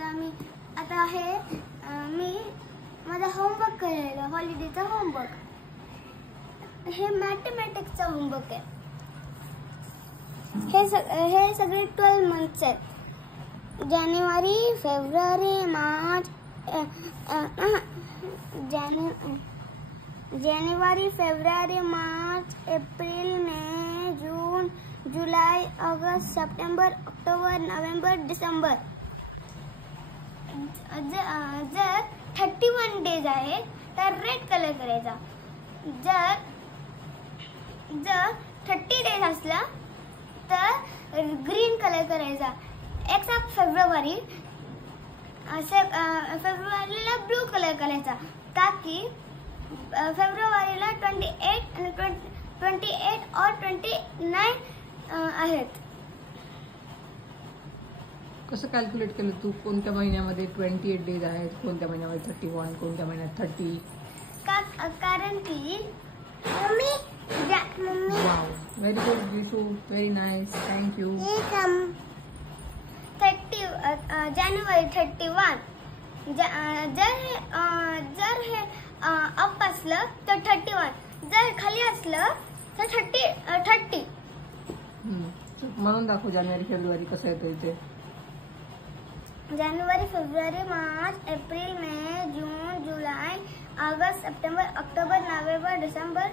आता हे मी माझा होमवर्क केलेला हॉलिडेचा होमवर्क. हे मॅथमॅटिक्सचा होमवर्क आहे. हे सगळे 12 मंथ्स आहेत. जानेवारी, फेब्रुवारी, मार्च, जनवरी, फरवरी, मार्च, अप्रैल, मई, जून, जुलै, ऑगस्ट, सप्टेंबर, ऑक्टोबर, नोव्हेंबर, डिसेंबर. जर 31 डेज आहे तर रेड कलर करायचा. जर 30 डेज असला तर ग्रीन कलर करायचा. एक्सेप्ट फेब्रुवारी, फेब्रुवारीला ब्लू कलर करायचा, ताकी फेब्रुवारीला 28 और 29 आहेत. कसं कॅल्क्युलेट केलं तू? कोणत्या महिन्यामध्ये 28 डेज आहेत, कोणत्या महिन्यामध्ये 31, कोणत्या महिन्यात 30? कारण की mummy wow, very good Jishu, very nice, thank you. जानेवारी 31. जर हे अप असलं तर 31, जर खाली असलं तर 30. म्हणून दाखव जानेवारी फेब्रुवारी कसं येतं इथे. जानेवारी, फेब्रुवारी, मार्च, अप्रैल, मई, जून, जुलै, ऑगस्ट, सप्टेंबर, ऑक्टोबर, नोव्हेंबर, डिसेंबर.